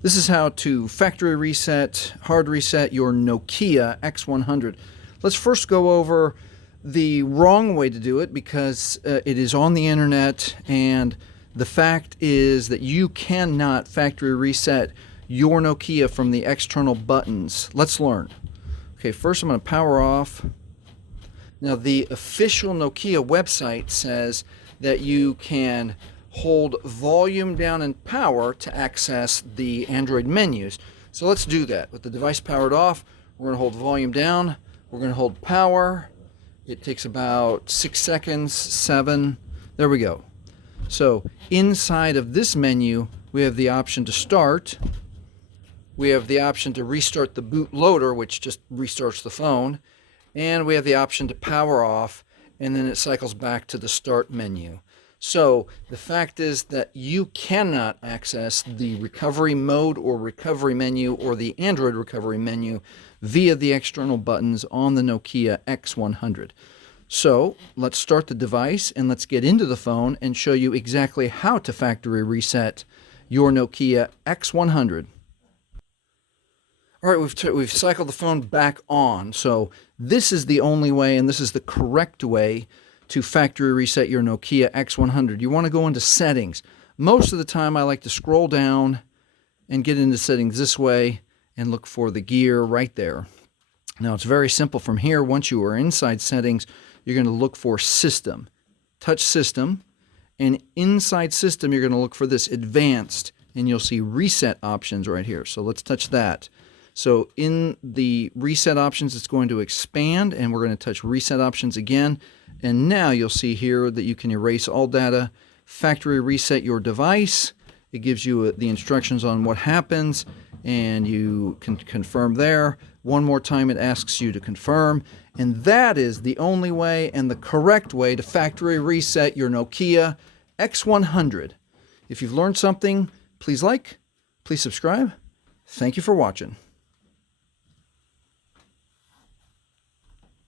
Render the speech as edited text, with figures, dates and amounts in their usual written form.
This is how to factory reset, hard reset your Nokia X100. Let's first go over the wrong way to do it because it is on the internet, and the fact is that you cannot factory reset your Nokia from the external buttons. Let's learn. Okay, first I'm going to power off. Now the official Nokia website says that you can hold volume down and power to access the Android menus. So let's do that. With the device powered off, we're going to hold volume down, we're going to hold power. It takes about 6 seconds, 7. There we go. So inside of this menu, we have the option to start. We have the option to restart the bootloader, which just restarts the phone. And we have the option to power off, and then it cycles back to the start menu. So the fact is that you cannot access the recovery mode or recovery menu or the Android recovery menu via the external buttons on the Nokia X100. So let's start the device and let's get into the phone and show you exactly how to factory reset your Nokia X100. All right, we've cycled the phone back on. So this is the only way, and this is the correct way to factory reset your Nokia X100. You want to go into settings. Most of the time I like to scroll down and get into settings this way and look for the gear right there. Now it's very simple from here. Once you are inside settings, you're going to look for system. Touch system, and inside system you're going to look for this advanced, and you'll see reset options right here. So let's touch that. So in the reset options, it's going to expand, and we're going to touch reset options again. And now you'll see here that you can erase all data, factory reset your device. It gives you the instructions on what happens, and you can confirm there. One more time, it asks you to confirm. And that is the only way and the correct way to factory reset your Nokia X100. If you've learned something, please like, please subscribe. Thank you for watching.